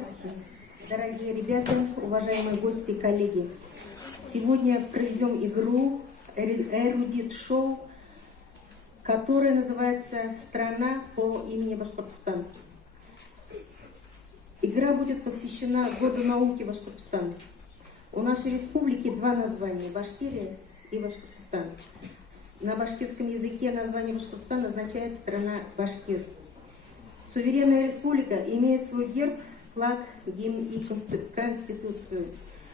Здравствуйте, дорогие ребята, уважаемые гости, коллеги. Сегодня проведем игру эрудит-шоу, которая называется «Страна по имени Башкортостан». Игра будет посвящена Году науки Башкортостана. У нашей республики два названия – Башкирия и Башкортостан. На башкирском языке название Башкортостан означает «страна Башкир». Суверенная республика имеет свой герб, флаг, гимн и конституцию.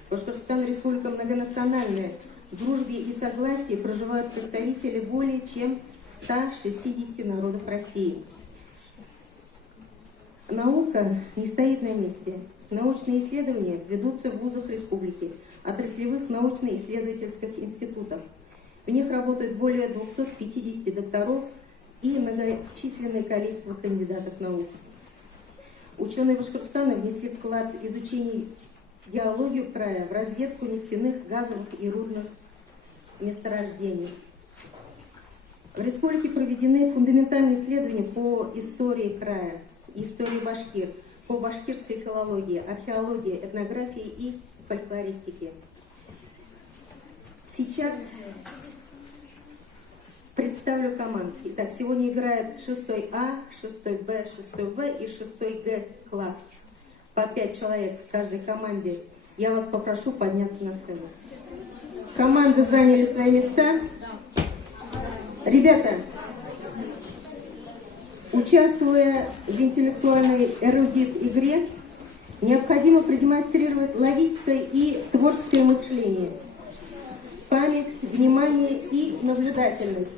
Башкортостан – республика многонациональная. В дружбе и согласии проживают представители более чем 160 народов России. Наука не стоит на месте. Научные исследования ведутся в вузах республики, отраслевых научно-исследовательских институтах. В них работает более 250 докторов и многочисленное количество кандидатов наук. Ученые Башкортостана внесли вклад в изучение геологию края, в разведку нефтяных, газовых и рудных месторождений. В республике проведены фундаментальные исследования по истории края, истории башкир, по башкирской филологии, археологии, этнографии и фольклористике. Сейчас представлю команды. Итак, сегодня играет 6А, 6Б, 6В и 6Г класс. По 5 человек в каждой команде. Я вас попрошу подняться на сцену. Команды заняли свои места. Ребята, участвуя в интеллектуальной эрудит-игре, необходимо продемонстрировать логическое и творческое мышление, память, внимание и наблюдательность.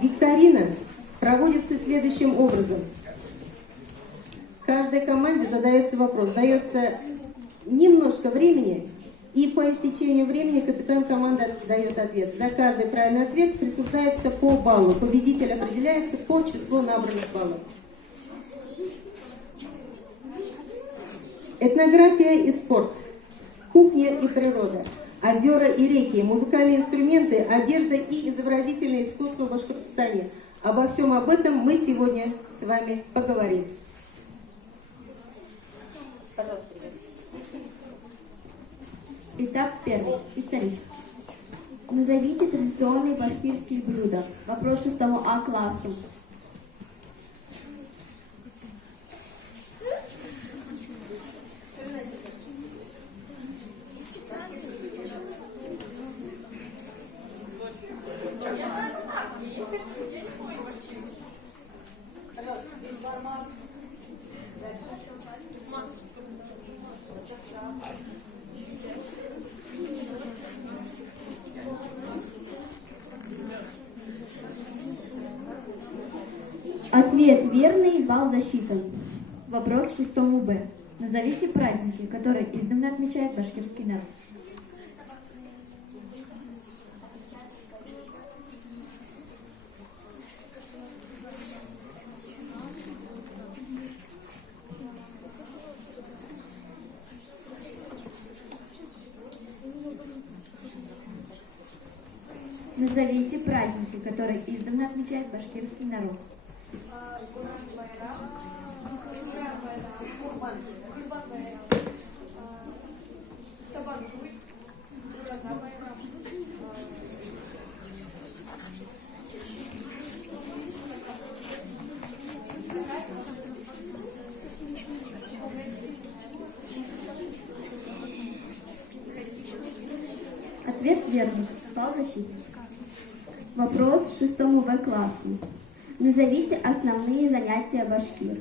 Викторина проводится следующим образом. Каждой команде задается вопрос, дается немножко времени, и по истечению времени капитан команды дает ответ. За каждый правильный ответ присуждается по баллу. Победитель определяется по числу набранных баллов. Этнография и спорт, кухня и природа, озера и реки, музыкальные инструменты, одежда и изобразительное искусство в Башкортостане. Обо всем об этом мы сегодня с вами поговорим. Пожалуйста, ребята. Этап первый. Исторический. Назовите традиционные башкирские блюда. Вопрос 6А классу. Ответ верный, балл засчитан. Вопрос 6Б. Назовите праздники, которые издавна отмечает башкирский народ. Назовите праздники, которые издавна отмечает башкирский народ. Ответ верный. Балл засчитан. Вопрос 6В классу. Назовите основные занятия башкир.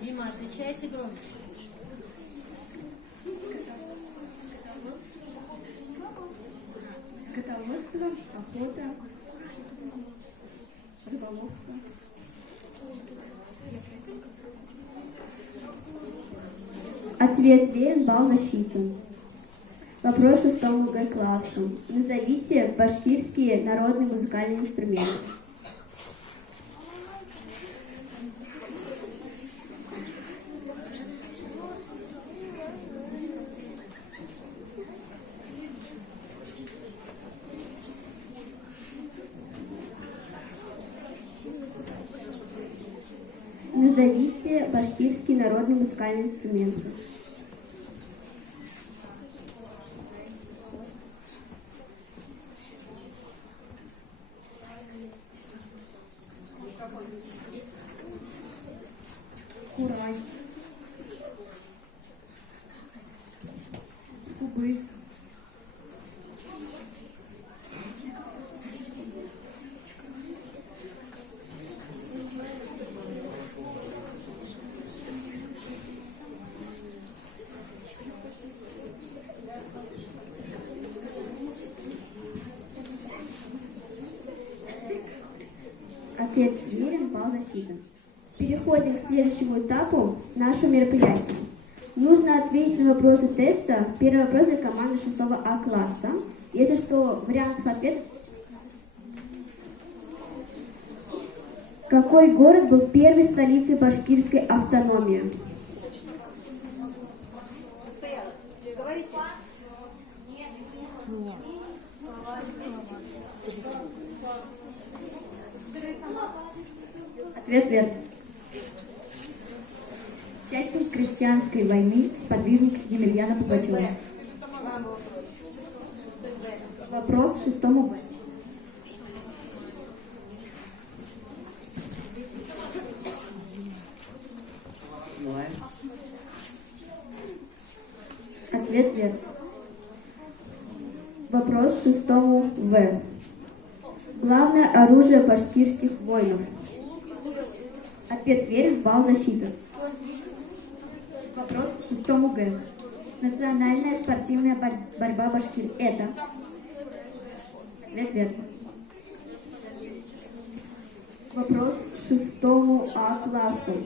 Дима, отвечайте громче. Скотоводство, охота, рыболовство. Ответ верен, балл засчитан. Вопрос 6Г классу. Назовите башкирские народные музыкальные инструменты. Назовите башкирский народный музыкальный инструмент. Курай. Кубыс. Ответ верен, балл засчитан. Переходим к следующему этапу нашего мероприятия. Нужно ответить на вопросы теста. Первый вопрос для команды 6 А класса. Если что, вариантов ответа. Какой город был первой столицей башкирской автономии? Ответ верный. Участник крестьянской войны, сподвижник Емельяна Пугачева. Вопрос 6 Б. Ответ верный. Вопрос 6 В. Главное оружие башкирских воинов. Ответ верен, балл засчитан. Вопрос 6 Г. Национальная спортивная борьба Башкир. Это. Ответ верный. Вопрос 6 А классу.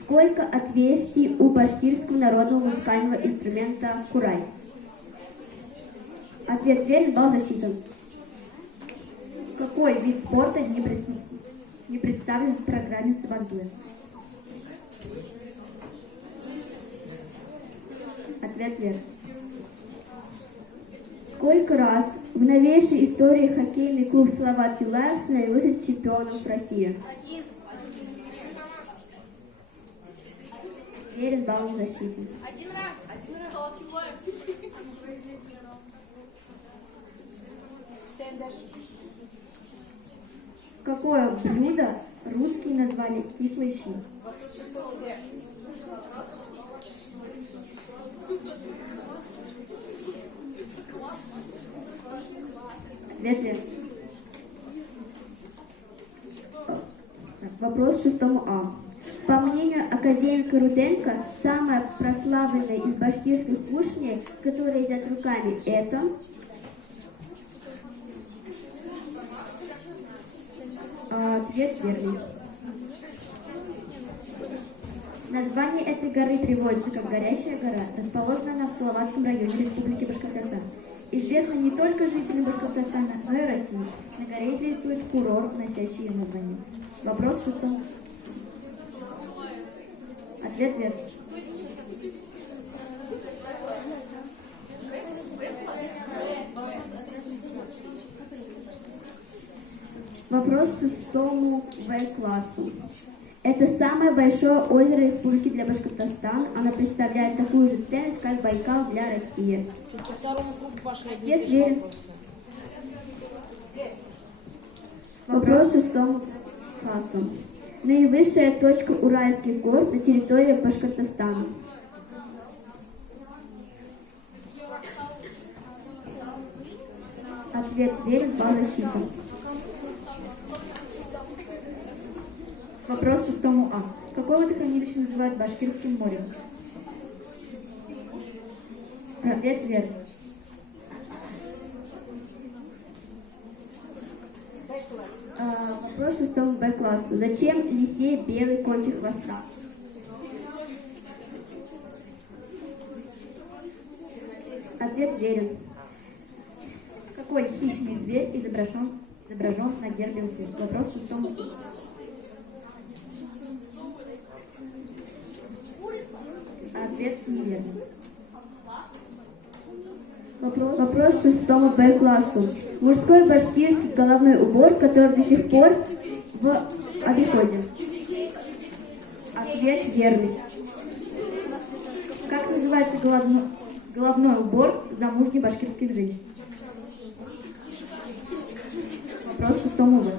Сколько отверстий у башкирского народного музыкального инструмента курай? Ответ верен, балл засчитан. Какой вид спорта не представлен в программе Сабантуя? Ответ верный. Сколько раз в новейшей истории хоккейный клуб Салават Юлаев становился чемпионом России? Верен, балл засчитан. Один раз Салават Юлаев. Читаем дальше. Какое блюдо русские назвали кислый щи? Ответ верный. Вопрос 6 А. По мнению академика Руденко, самое прославленное из башкирских кушаний, которые едят руками, это... Ответ верный. Название этой горы приводится как «Горящая гора», расположена она в Салаватском районе Республики Башкортостан. Известна не только жителям Башкортостана, но и России. На горе действует курорт, носящий название. Вопрос 6. Ответ верный. Вопрос 6 В классу. Это самое большое озеро республики для Башкортостана. Оно представляет такую же ценность, как Байкал для России. Ответ верен. Вопрос 6 классу. Наивысшая точка Уральских гор на территории Башкортостана. Ответ верен, балл засчитан. Вопрос 6 А. Какое водохранилище называют Башкирским морем? Ответ верный. Вопрос 6 Б классу. Зачем лисе белый кончик хвоста? Ответ верен. Какой хищный зверь изображен на гербе Уфы? Вопрос 6 Б. Ответ неверный. Вопрос 6 Б классу. Мужской башкирский головной убор, который до сих пор в обиходе. Ответ верный. Как называется головной убор замужней башкирских женщин? Вопрос 6 В.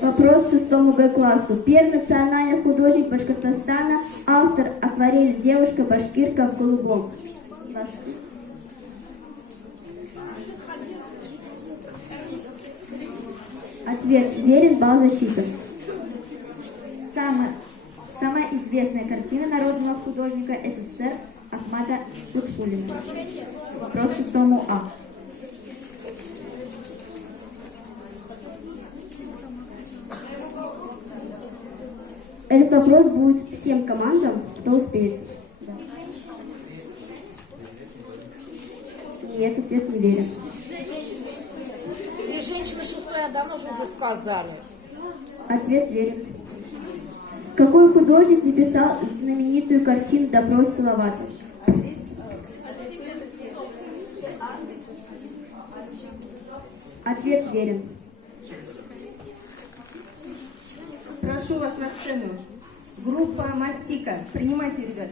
Вопрос 6 Б классу. Первый национальный художник Башкортостана, автор акварели «Девушка-башкирка в голубом». Ответ верен, балл засчитан. Самая известная картина народного художника СССР Ахмада Лутфуллина. Вопрос 6 А. Этот вопрос будет всем командам, кто успеет. Да. Нет, ответ не верен. Три женщины, шестое, давно же уже сказали. Ответ верен. Какой художник написал знаменитую картину «Допрос Салавата»? Ответ верен. Прошу вас на сцену. Группа «Мастика». Принимайте, ребят.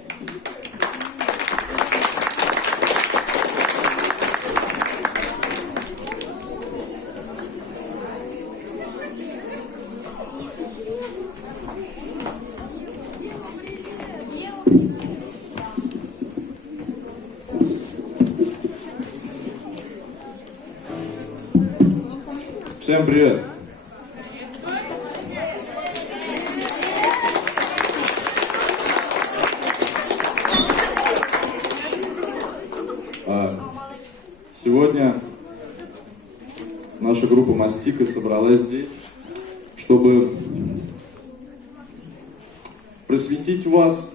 Всем привет! Сегодня наша группа «Мастика» собралась здесь, чтобы просветить вас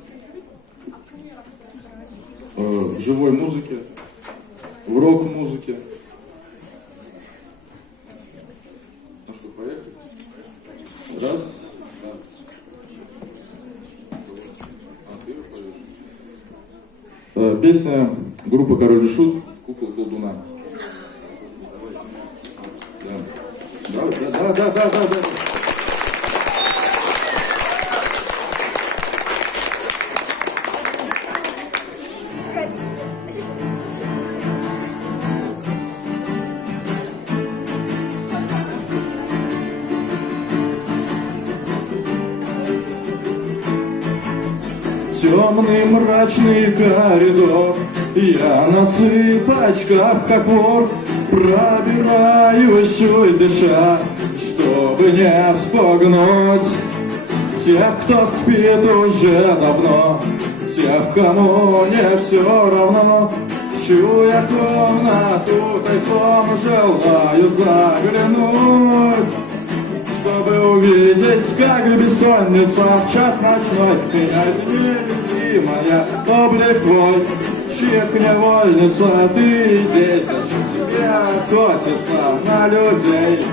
в живой музыке, в рок-музыке. Ну что, поехали? Раз. Да. Песня группы «Король и Шут» «Кукла колдуна». Да. Темный мрачный коридор, я на цыпочках, как вор, пробираюсь, чуть дыша, чтобы не спугнуть тех, кто спит уже давно, тех, кому не все равно. Чуя комнату, тайком желаю заглянуть, чтобы увидеть, как бессонница в час ночной меняет нелюбимая облик твой. Чьих невольница ты здесь, зачем тебе охотиться на людей?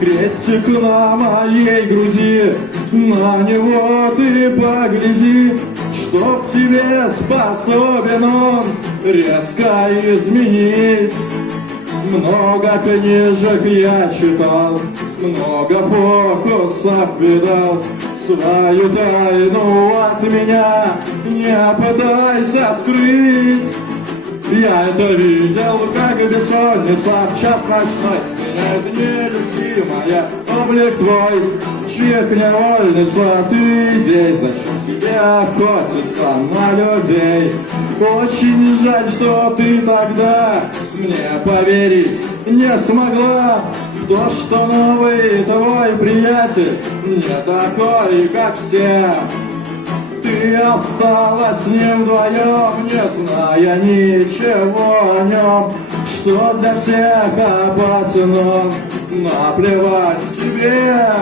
Крестик на моей груди, на него ты погляди, что в тебе способен он резко изменить. Много книжек я читал, много фокусов видал, свою тайну от меня не пытайся скрыть. Я это видел, как бессонница в час ночной меняет нелюбимая облик твой. Чьих невольница ты здесь, зачем тебе охотиться на людей? Очень жаль, что ты тогда мне поверить не смогла в то, что новый твой приятель не такой, как все. Ты осталась с ним вдвоем, не зная ничего о нем, что для всех опасен он, наплевать тебе.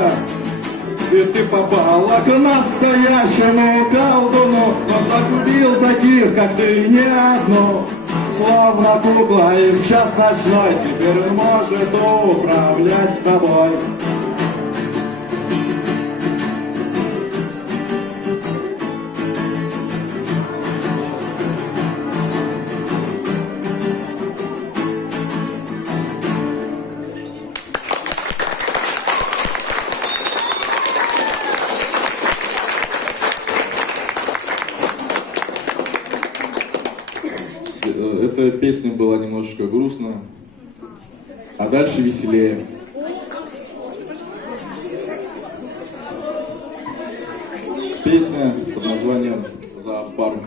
И ты попала к настоящему колдуну, он загубил таких, как ты, не одну. словно кукла, и в час ночной теперь он может управлять тобой. Эта песня была немножечко грустная, а дальше веселее. Песня под названием «Зоопарк».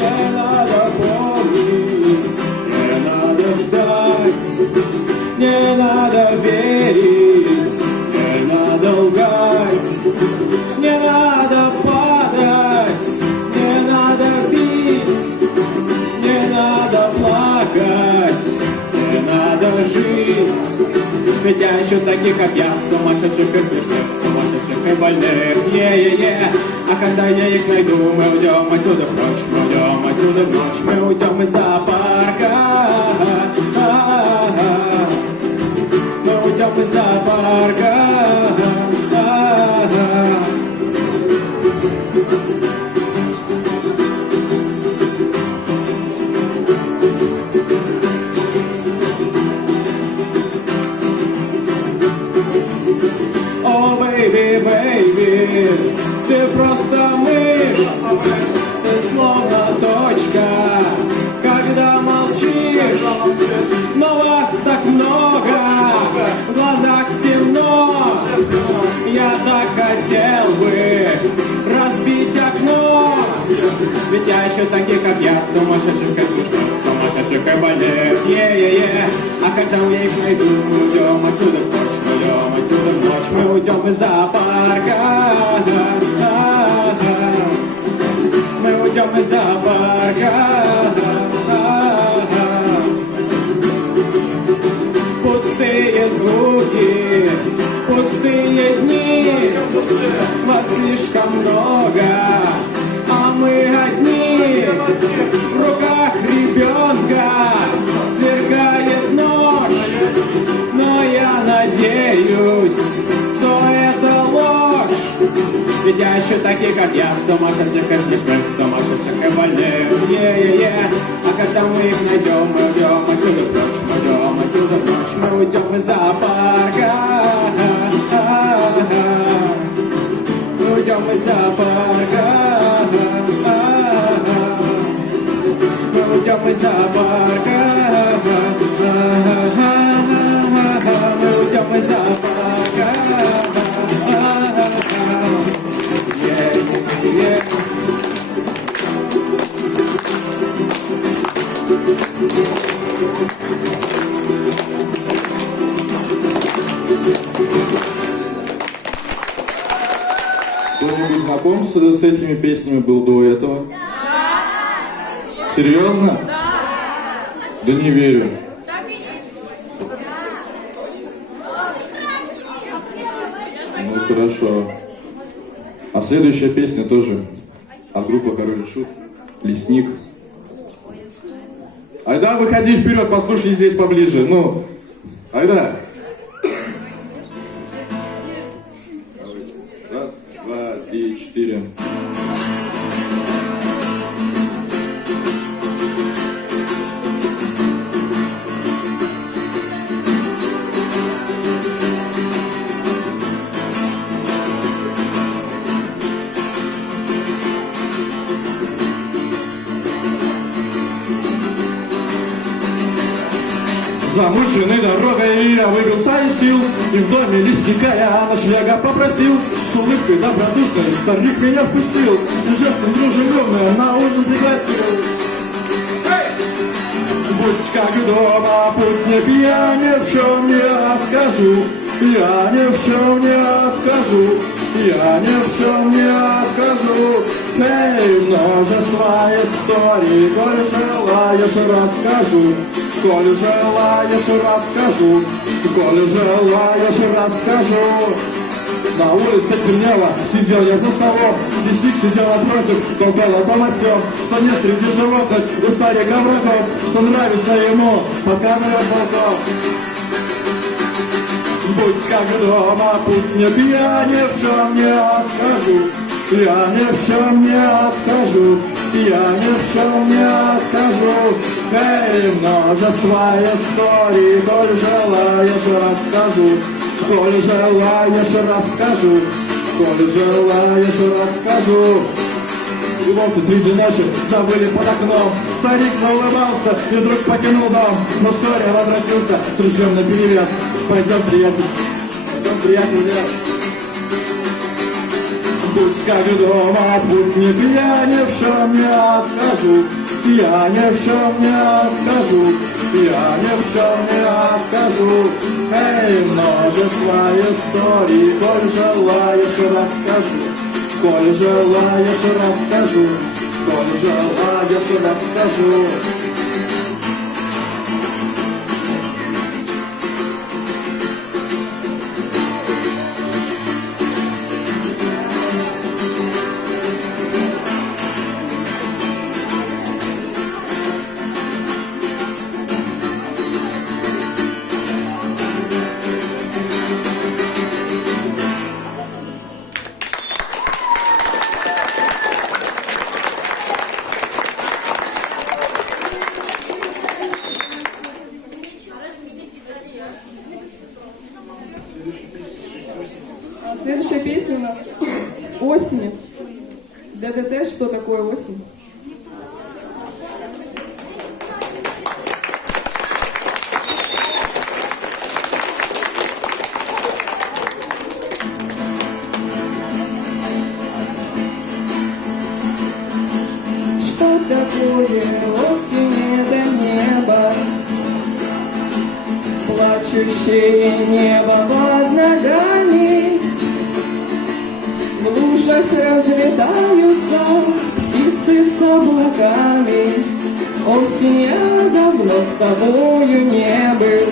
Не надо помнить, не надо ждать, не надо верить, не надо лгать, не надо падать, не надо бить, не надо плакать, не надо жить. Ведь я ищу таких, как я, сумасшедших и смешных, сумасшедших и больных, е-е-е. А когда я их найду, мы уйдем отсюда прочь, мы уйдем отсюда в ночь, мы уйдем из зоопарка. Мы уйдем из зоопарка. О, бэйби, бэйби, ты просто мышь, ты словно точка, когда молчишь, но вас так много, в глазах темно, я так хотел бы разбить окно, ведь я ищу таких, как я, сумасшедших и смешных, сумасшедших и больных, е-е-е. А когда я их найду, мы уйдем отсюда в ночь, мы уйдем отсюда в ночь, мы уйдем из зоопарка. Мы уйдем из зоопарка. Пустые звуки, пустые дни, вас слишком много, а мы одни. В руках ребенка сверкает нож, но я надеюсь, что это ложь. Ведь я ищу таких, как я, сумасшедших и смешных, сумасшедших и больных, е-е-е. А когда мы их найдем, мы уйдем отсюда прочь, мы уйдем отсюда в ночь, мы уйдем из зоопарка. Мы уйдем из зоопарка. Мы уйдем из зоопарка. Мы уйдем из зоопарка. Кто-нибудь знаком с этими песнями был до этого? Серьезно? Да не верю. Ну хорошо. А следующая песня тоже от группы Король и Шут. Лесник. Айда, выходи вперед, послушай здесь поближе. Ну, айда. Раз, два, три, четыре. Замученный дорогой я выбился из сил, и в доме лесника я ночлега попросил. С улыбкой добродушной старик меня впустил, и жестом дружелюбным на ужин пригласил. Будь как дома, путник, я ни в чем не откажу. я ни в чем не откажу, я ни в чем не откажу. Эй, множество историй, коль желаешь, расскажу, коль желаешь, расскажу, коль желаешь, расскажу. На улице темнело, сидел я за столом, лесник сидел напротив, болтал обо всем, что нет среди животных у старика врагов, что нравится ему показывать волков. Будь как дома, путник, я ни в чем не откажу, я ни в чем не откажу, я ни в чем не откажу. Эй, множество историй, коль желаешь, расскажу, коль желаешь, расскажу, коль желаешь, расскажу. И волки среди ночи забыли под окном. Старик заулыбался и вдруг покинул дом. Но вскоре возвратился с ружьем наперевес. Пойдем, приятель, лес. Будь как дома, путник, я ни в чем не откажу, я ни в чем не откажу, я ни в чем не откажу. Эй, множество историй, коль желаешь, расскажу, коль желаешь, расскажу, коль желаешь, расскажу. Следующая песня у нас «Осень». ДДТ, что такое осень? Что такое осень? Это небо, плачущее небо под ногами. В лужах разлетаются птицы с облаками. Осень, я давно с тобою не был.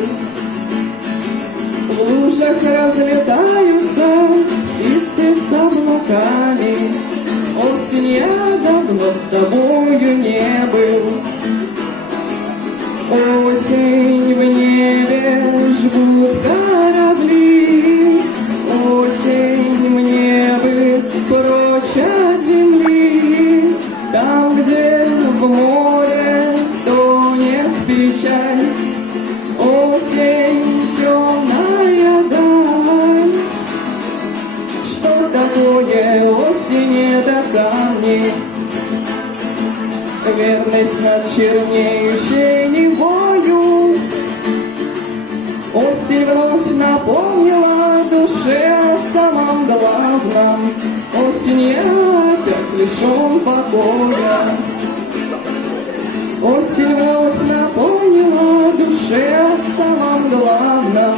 В лужах разлетаются птицы с облаками. Осень, я давно с тобою не был. Осень, в небе жгут корабли. Осень, мне бы прочь от земли. Там, где в море тонет печаль. Осень, темная даль. Что такое осень? Это камни. Верность над чернеющей невою. Осень вновь напомнила душе о самом главном. Осень, я опять лишен покоя. Осень вновь напомнила душе о самом главном.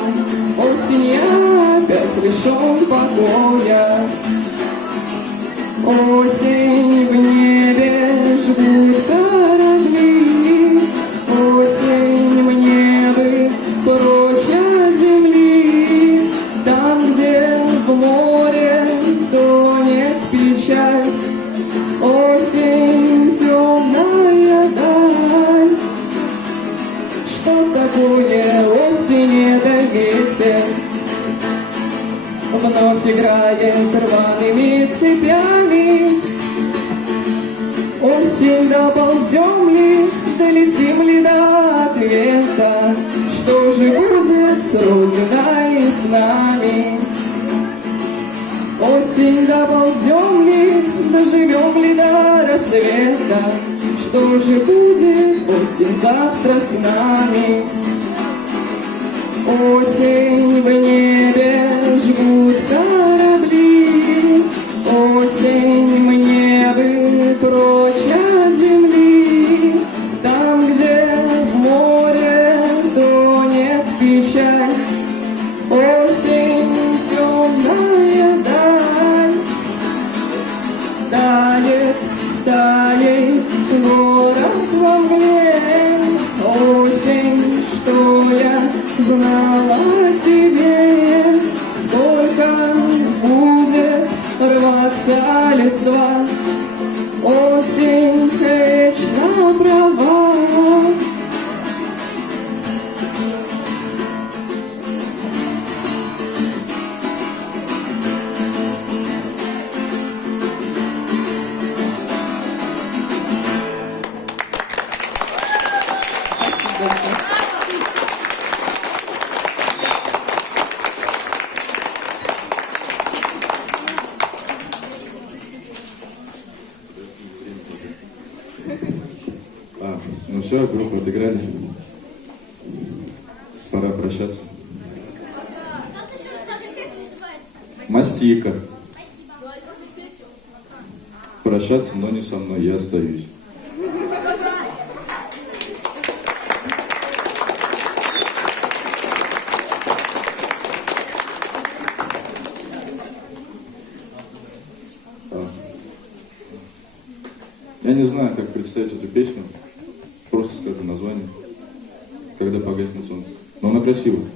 Осень, я опять лишен покоя. Осень, в небе жгут корабли. Осень, мне бы прочь от земли. Там, где в море тонет печаль. Осень, темная даль. Что такое осень? Это ветер. Вновь играет рваными цепями. Осень, доползем ли, долетим ли до ответа? Что же будет с Родиной и с нами? Осень, доползем ли, доживем ли до рассвета? Что же будет осень завтра с нами? Осень, в небе жгут корабли. Осень, мне бы прочь от земли. Там, где в море тонет печаль. Осень, тает стаей город во мгле. Осень, что я знала о тебе, сколько будет рваться листва. Осень вечно права. Ну все, группу отыграли. Пора прощаться. Мастика. Прощаться, но не со мной, я остаюсь. Я не знаю, как представить эту песню. Просто скажу название. Когда погаснет солнце. Но она красивая.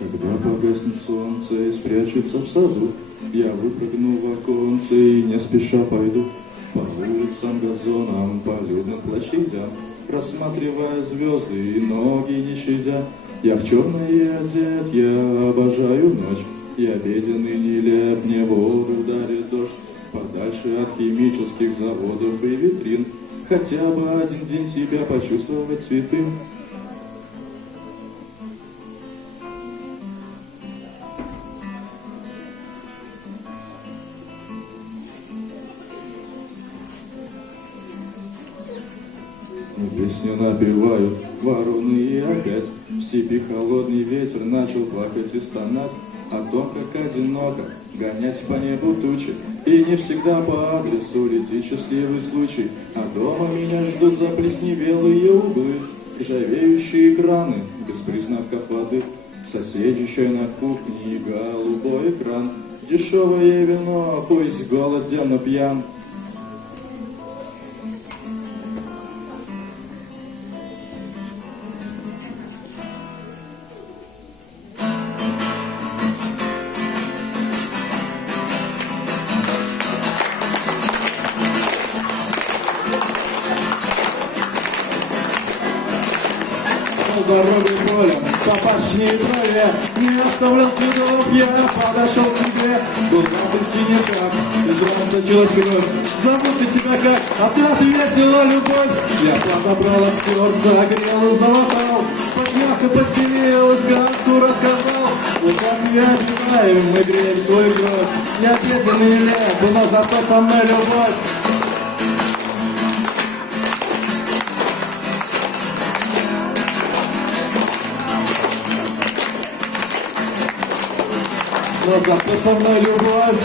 Когда погаснет солнце и спрячется в саду, я выпрыгну в оконце и не спеша пойду по улицам, газонам, по людным площадям, рассматривая звезды и ноги не щадя. Я в черное одет, я обожаю ночь, я беден и нелеп, мне воду ударит дождь. Подальше от химических заводов и витрин, хотя бы один день себя почувствовать святым. Песню напевают вороны и опять в степи холодный ветер начал плакать и стонать о том, как одиноко гонять по небу тучи, и не всегда по адресу летит счастливый случай. А дома меня ждут заплесневелые углы, ржавеющие краны без признаков воды, соседи чай на кухне и голубой экран, дешевое вино, пусть голоден, но пьян. Дорогой полем, по пашне и траве, не оставлял следов, я подошел к тебе. Глаза в синяках, из ран точилась кровь. Зовут я тебя как, а ты ответила любовь. Я подобрал актер, загрел, залатал, подмяк и постелил, сказку рассказал. Вот как я обижаю, мы греем свой кровь. Я беден и нелеп, но зато со мной любовь. Но зато со мной любовь.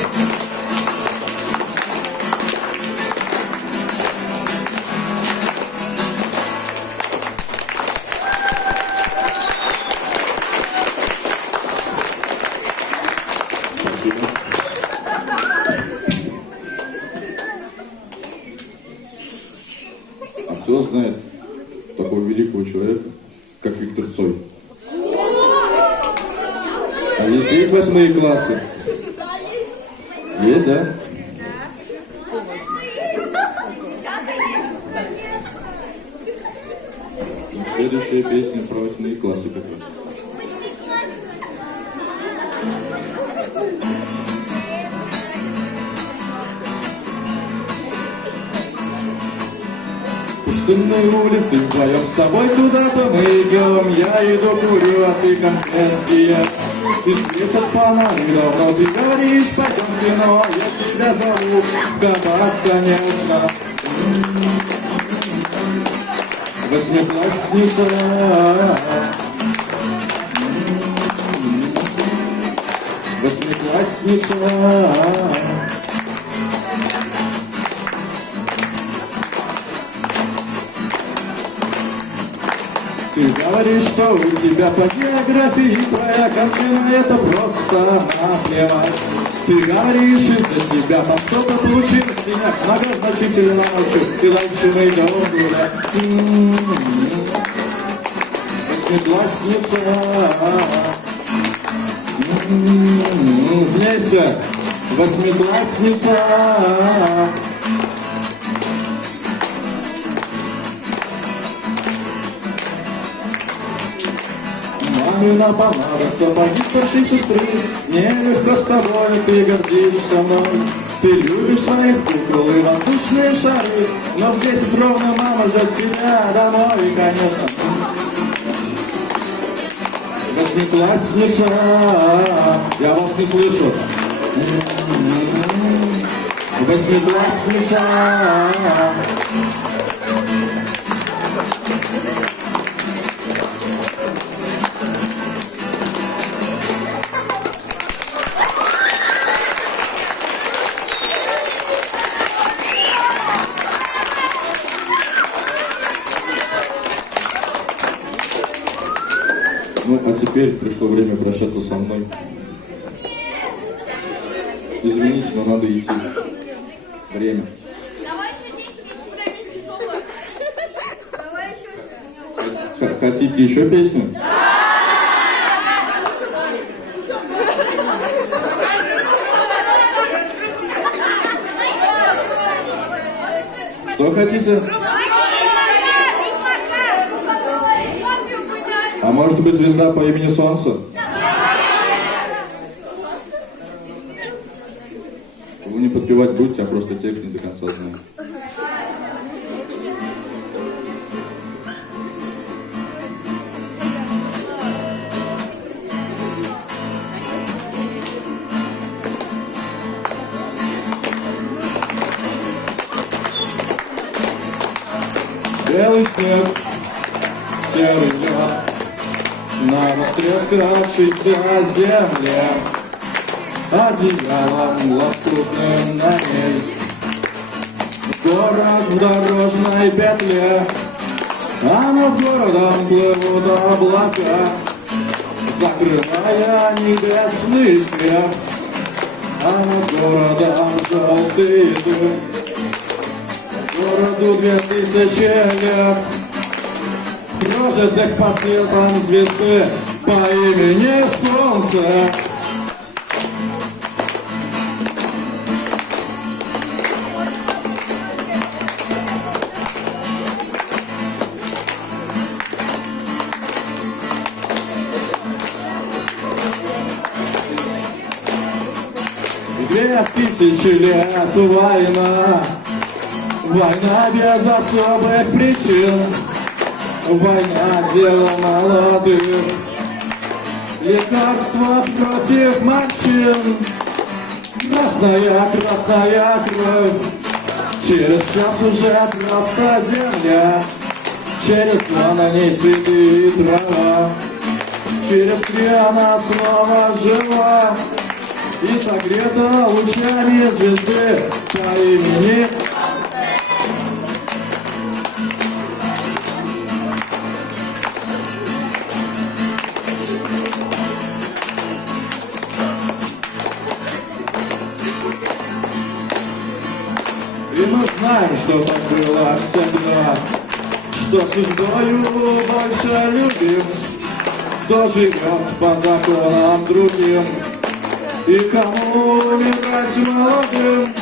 Спасибо. А кто знает такого великого человека, как Виктор Цой? А здесь есть 8 классы? Есть, да? Следующая песня про 8 классы как раз. Пустынной улицы, вдвоем с тобой куда-то мы идем. Я иду, курю, а ты конфетки ешь. И светят фонари, давно ты говоришь, пойдем в кино. Я тебя зову в кабак, конечно. Восьмиклассница. Восьмиклассница. Ты говоришь, что у тебя по географии твоя картина, это просто наплевать. Ты говоришь, из-за тебя там кто-то получил меня многозначительно молчу, и дальше мы идем гулять. Восьмиклассница. Вместе. Восьмиклассница. Мамина помада, сапоги старшей сестры. Нелегко с тобой, ты гордишься мной. Ты любишь своих кукол и воздушные шары. Но в 10 ровно мама ждет тебя домой, конечно. Восьмиклассница, я вас не слышу. Восьмиклассница. Ну, а теперь пришло время прощаться со мной. Извините, но надо идти. Время. Давай еще 10 минут, время тяжелое. Давай еще. Хотите еще песню? Что хотите? А может быть, звезда по имени Солнце? Вы не подпевать будете, а просто текст не до конца знаете. Белый снег, серый лед, на растрескавшейся земле, одеялом лоскутным на ней. Город в дорожной петле, а над городом плывут облака, закрывая небесный свет, а над городом желтый дым. Городу 2000 лет, прожитых по светам звезды по имени Солнце. Две тысячи лет война, война без особых причин, война дело молодых, лекарства против морщин, красная, красная кровь, через час уже просто земля, через два на ней цветы и трава, через 3 она снова жива и согрета лучами звезды по имени. И мы знаем, что так было всегда, что судьбою больше любим, кто живет по законам другим, и кому умирать молодым.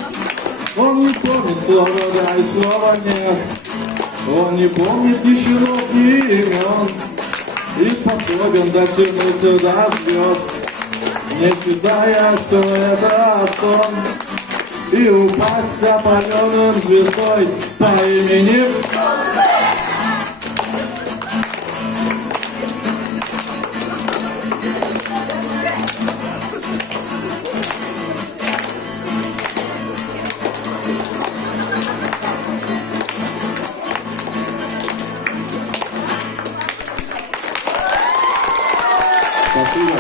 Он не помнит слова да и слова нет, он не помнит ни щенок, ни имен, и способен дотянуться до звезд, не считая, что это сон, и упасть опаленным звездой по имени Солнце. Спасибо.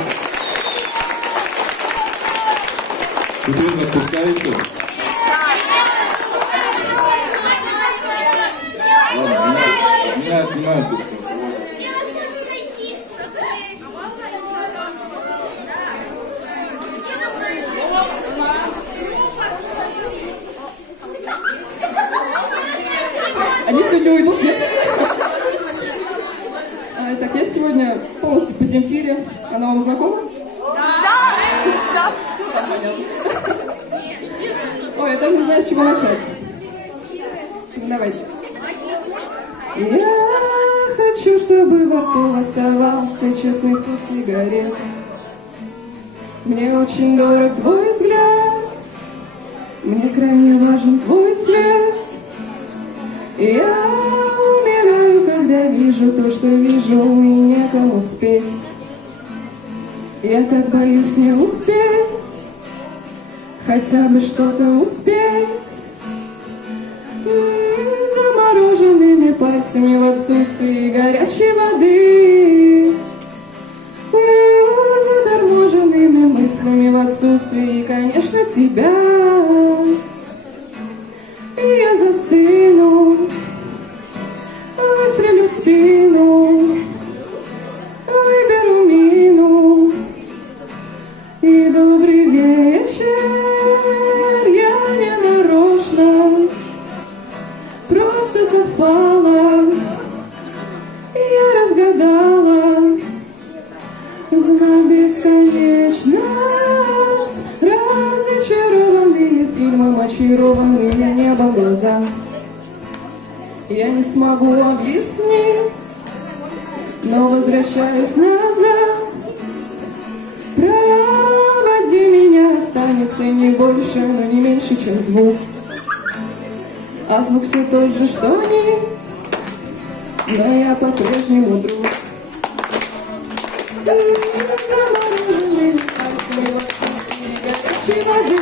Теперь нас пускаете? сегодня уйдут, нет? Так, я сегодня полностью по Земфире. Она вам знакома? Да! Ой, я даже не знаю, с чего начать. Ну, давайте. Я хочу, чтобы во рту оставался честный вкус сигарет. Мне очень дорог твой взгляд, мне крайне важен твой цвет. Я умираю, когда вижу то, что вижу, и некому спеть. Я так боюсь не успеть, хотя бы что-то успеть. Замороженными пальцами в отсутствии горячей воды, заторможенными мыслями в отсутствии, конечно, тебя. И я застыну, выстрелю в спину, выберу мину. И добрый вечер, я не нарочно, просто совпало, я разгадала знак бесконечность. Разочарованные фильмом, очарованные небом глаза. Я не смогу объяснить, но возвращаюсь назад. Проводи меня, останется не больше, но не меньше, чем звук. А звук все тот же, что нить, но я по-прежнему друг. Замороженными пальцами в отсутствии горячей воды,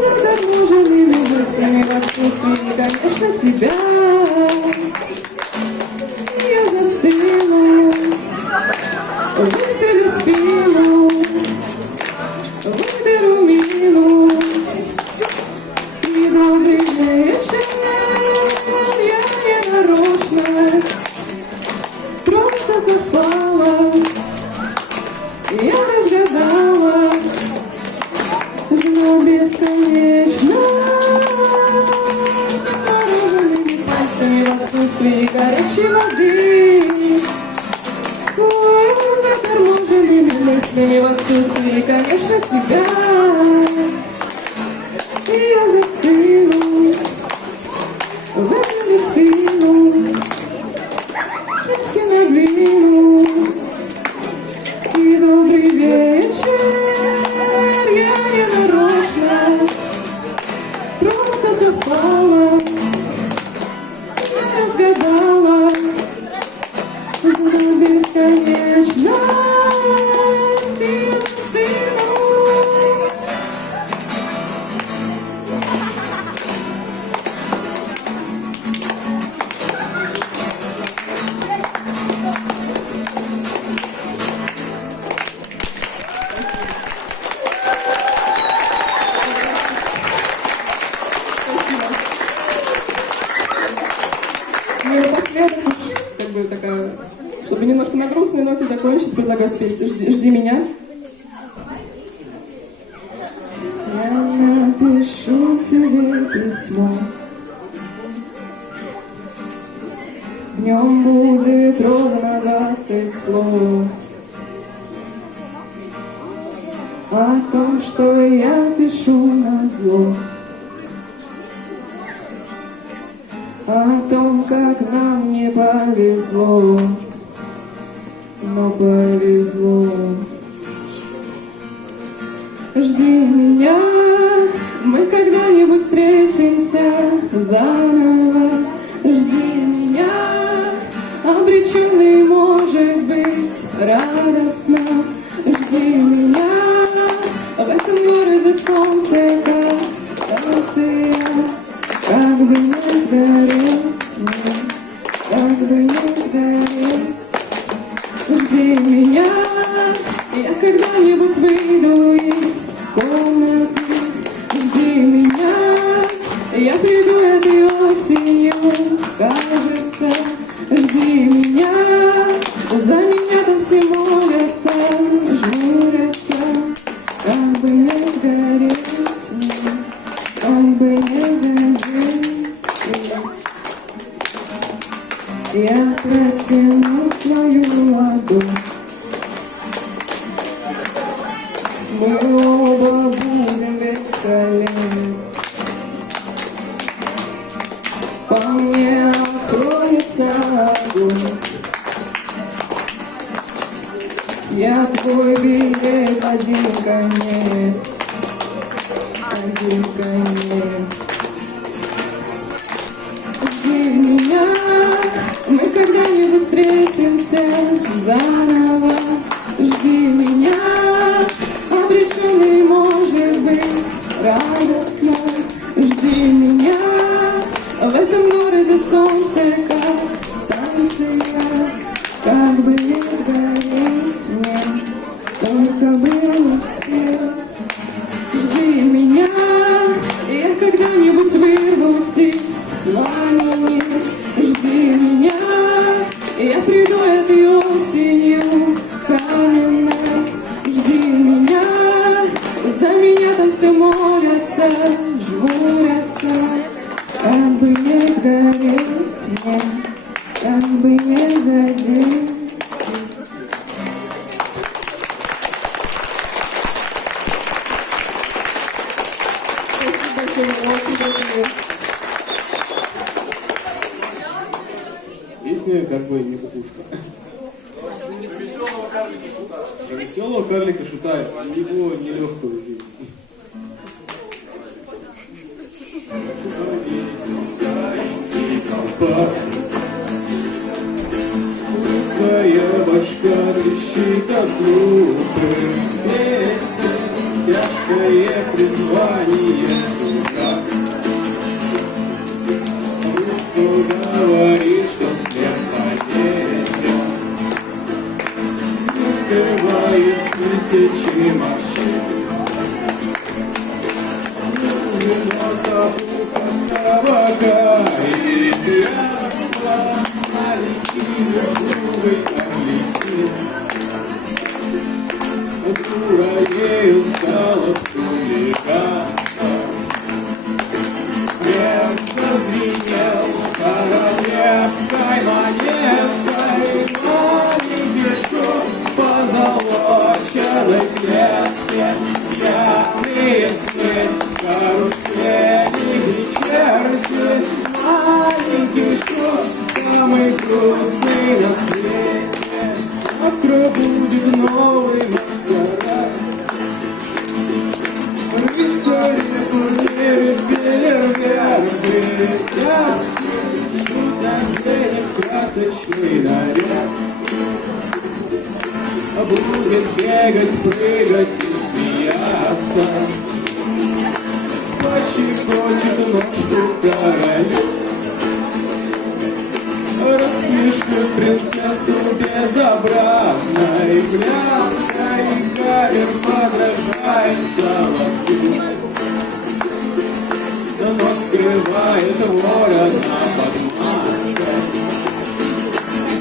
заторможенными мыслями в отсутствии, конечно, тебя. Я застыну, выстрелю в спину, выберу мину. И добрый вечер, я не нарочно, просто совпало, я разгадала знак бесконечно. Замороженными пальцами в отсутствии горячей воды, заторможенными мыслями в отсутствии, конечно, тебя. И я застыну, выберу спину, кепки на глину. И добрый вечер, я не нарочно, просто совпало, я разгадала знак бесконечно. И напоследок, как бы такая, чтобы немножко на грустной ноте закончить, предлагаю спеть «Жди меня». Я напишу тебе письмо, в нем будет ровно 20 слов о том, что я пишу назло, о том, как нам не повезло, но повезло. Жди меня, мы когда-нибудь встретимся заново. Жди меня, обреченный, может быть, радостно. Жди меня, в этом городе солнце, как станция. Как бы не сгореть мне, как бы не сгореть. Жди меня, я когда-нибудь выйду из комнаты. Жди меня, я приду этой осенью, кажется. Жди меня, за меня там все молятся, жмурятся. Как бы не сгореть мне, как бы не зажечь. я протяну свою ладонь. Мы оба будем без колец. По мне откроется огонь. Я твой билет, один конец. Один конец. Жди меня, мы когда-нибудь встретимся заново. Жди меня, обреченный может быть радостно. Жди меня, в этом городе солнце как станция. Как бы не сгореть мне, только бы успеть. Жди меня, я когда-нибудь вырвусь из пламени. Жди меня, я приду этой осенью каменной. Жди меня, за меня-то все молятся, жмурятся. Как бы не сгореть мне, как бы не задеть. Песня как бы не кукушка. Про веселого карлика шута, и его нелегкую жизнь. Лысая башка трещит от глупых песен, тяжкое призвание в руках. Кто говорит, что след поверен, не скрывает тысячи морщин. Вино табака и пьянства, маленький беззубый орликин. Дуралею стало хулиганство. Смех зазвенел королевской монеткой, маленький шум позолоченной клетке. Пьяные сны, карусели и черти, маленький шум, самый грустный на свете. Завтра будет новый маскарад. Рыцари, турниры, фейерверки, ясный, ждут на день красочный наряд. Будет бегать, прыгать и смеяться. Пощекочет ножку королю. Рассмешит принцессу безобразной пляской, кавер подражает соловью. Но скрывает воля на подмаской.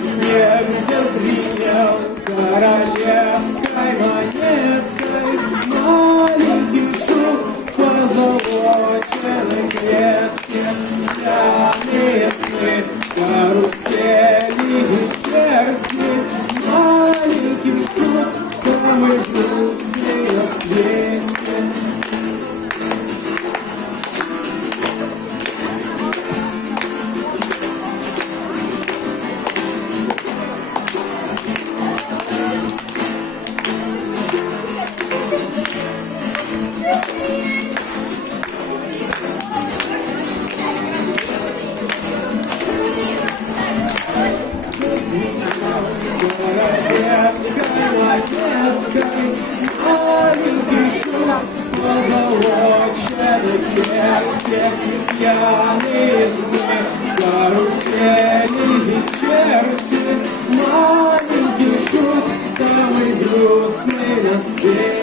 Снег зазвенел королевской монеткой, маленький шум позолоченной клетки. Пьяные сны, карусели и черти, маленький шум, самый грустный на свете. Королевской монеткой, маленький шум позолоченной клетке. Пьяные сны, карусели и черти, маленький шум, самый грустный на свете.